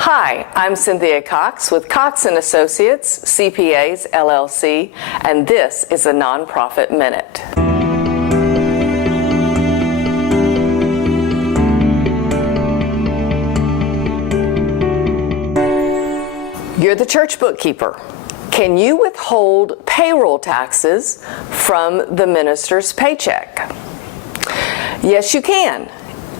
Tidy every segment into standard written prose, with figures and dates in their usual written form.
Hi, I'm Cynthia Cox with Cox & Associates, CPAs, LLC, and this is a Nonprofit Minute. You're the church bookkeeper. Can you withhold payroll taxes from the minister's paycheck? Yes, you can.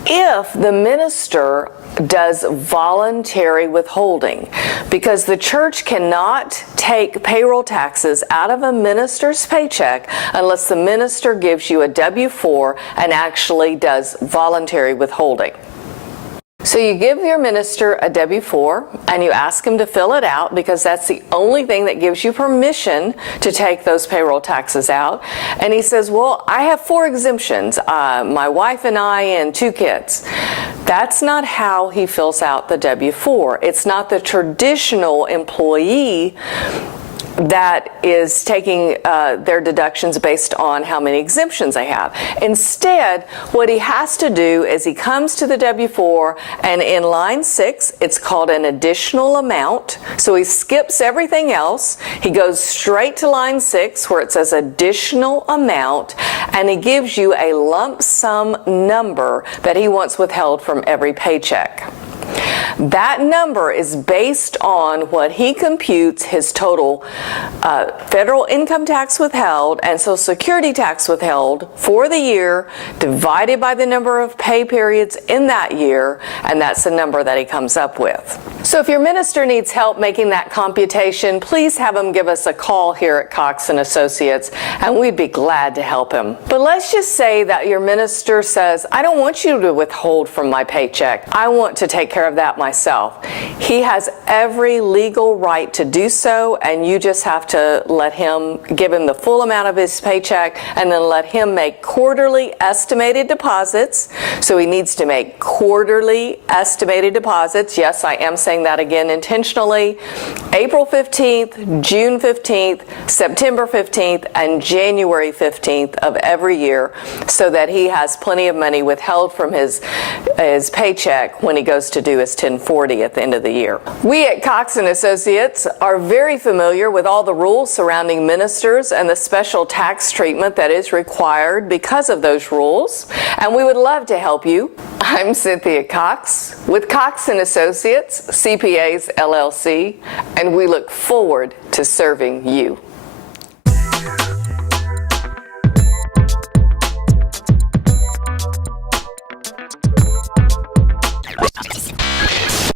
If the minister does voluntary withholding, because the church cannot take payroll taxes out of a minister's paycheck unless the minister gives you a W-4 and actually does voluntary withholding. So you give your minister a W-4 and you ask him to fill it out because that's the only thing that gives you permission to take those payroll taxes out. And he says, well, I have 4 exemptions, my wife and I and 2 kids. That's not how he fills out the W-4. It's not the traditional employee that is taking their deductions based on how many exemptions they have. Instead, what he has to do is he comes to the W-4 and in line 6, it's called an additional amount. So he skips everything else. He goes straight to line 6 where it says additional amount and he gives you a lump sum number that he wants withheld from every paycheck. That number is based on what he computes his total federal income tax withheld and Social Security tax withheld for the year divided by the number of pay periods in that year, and that's the number that he comes up with. So if your minister needs help making that computation, please have him give us a call here at Cox & Associates, and we'd be glad to help him. But let's just say that your minister says, I don't want you to withhold from my paycheck. I want to take care of that myself. He has every legal right to do so, and you just have to give him the full amount of his paycheck and then let him make quarterly estimated deposits. So he needs to make quarterly estimated deposits. Yes, I am saying that again intentionally. April 15th, June 15th, September 15th, and January 15th of every year so that he has plenty of money withheld from his paycheck when he goes to do his 1040 at the end of the year. We at Cox & Associates are very familiar with all the rules surrounding ministers and the special tax treatment that is required because of those rules, and we would love to help you. I'm Cynthia Cox with Cox & Associates, CPAs, LLC, and we look forward to serving you.